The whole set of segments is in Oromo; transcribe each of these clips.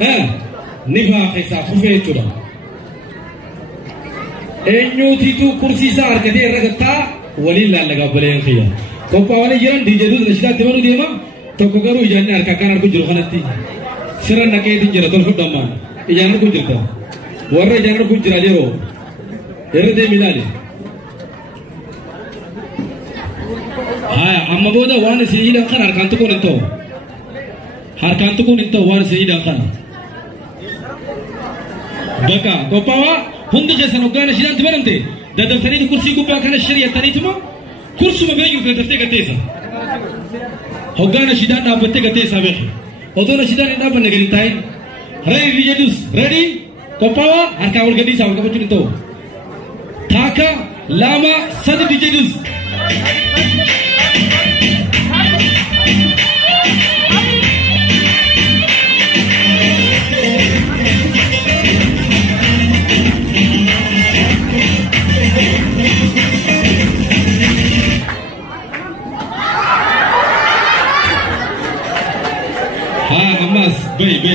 نفا خيسا خفيت ولا إنه تيتو كرسي سار كثير رجعتا ولله لقى بلين خيا كوبا وانا جيران دي جدود نشيدا تمنو ديما توكوغارو يجاني أركاكان أركو جرخانتي سرنا نكيد جرا تلفو دمان يجان أركو جرتا ورا يجان أركو جرا جرو يرد ميلالي هاي أما بودا وانا سيدا خان أركان تكون انتو harkan tu pun itu war sehida kan. Baka, kopawa hundi kesan ogana sidan tu berante. Dadam tani tu kursi kupa kana syariat tani tu mah kursi mah bagi kita tega tesa. Ogana sidan apa tega tesa bagi. Odona sidan ini apa negeri tain? Ready jadus, ready? Kopawa harka awal gadi sama kamu itu. Thaka lama satu jadus. Mas, baik. Boy.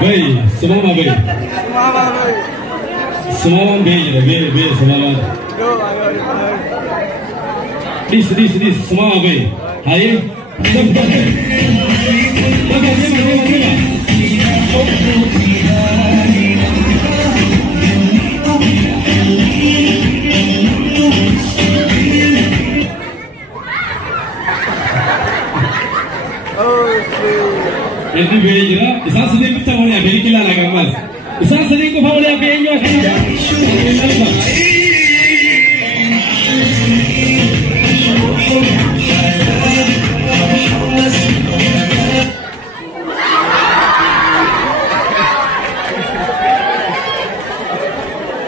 Baik, semua baik. Semua baik, semua. Dis, semua baik. Ayo, Ini bejira, isang sedih kita boleh beri kila lagi mas. Isang sedih ko boleh beri enyo kan?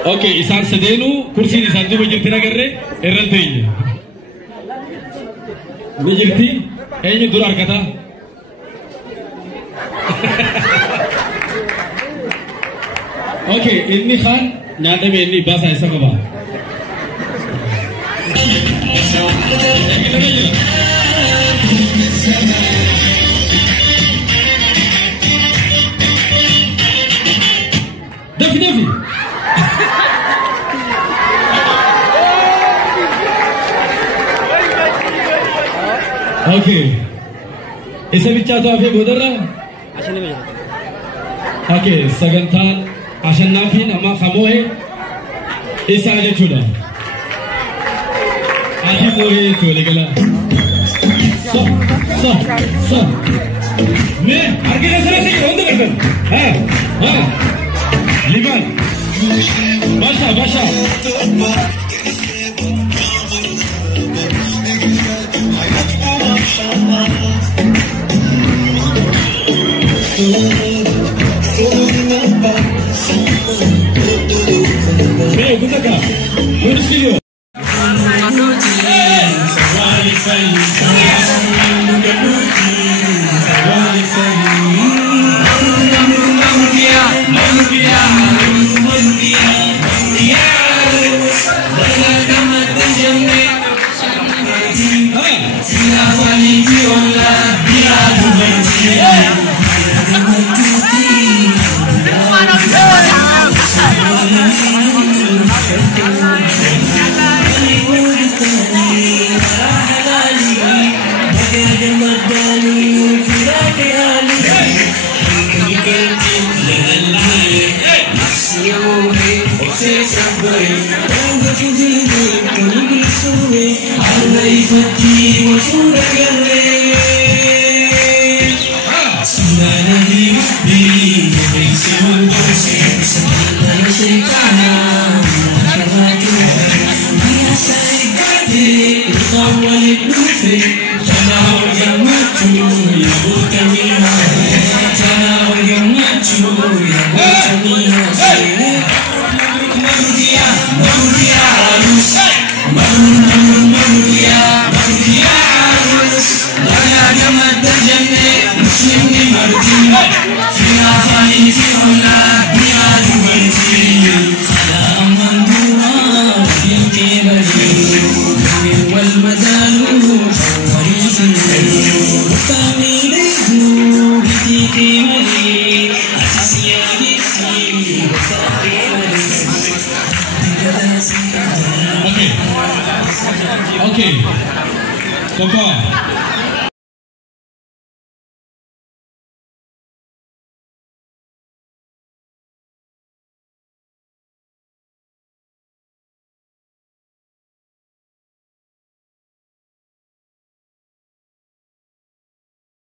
Okay, isang sedenu kursi di santu bejirti nagarre erran tuinya. Bejirti, enyo durar kata. Okay, ini kan nyata ini bahasa Esa kaba. Devi. Okay. Isa bicara tu apa bodoh lah? Okay, segantan asan nafi nama kamu isa aja sudah. Aji boleh itu legalah. So. Ne, harga dasar sih kau untuk berapa? Liman. Basha.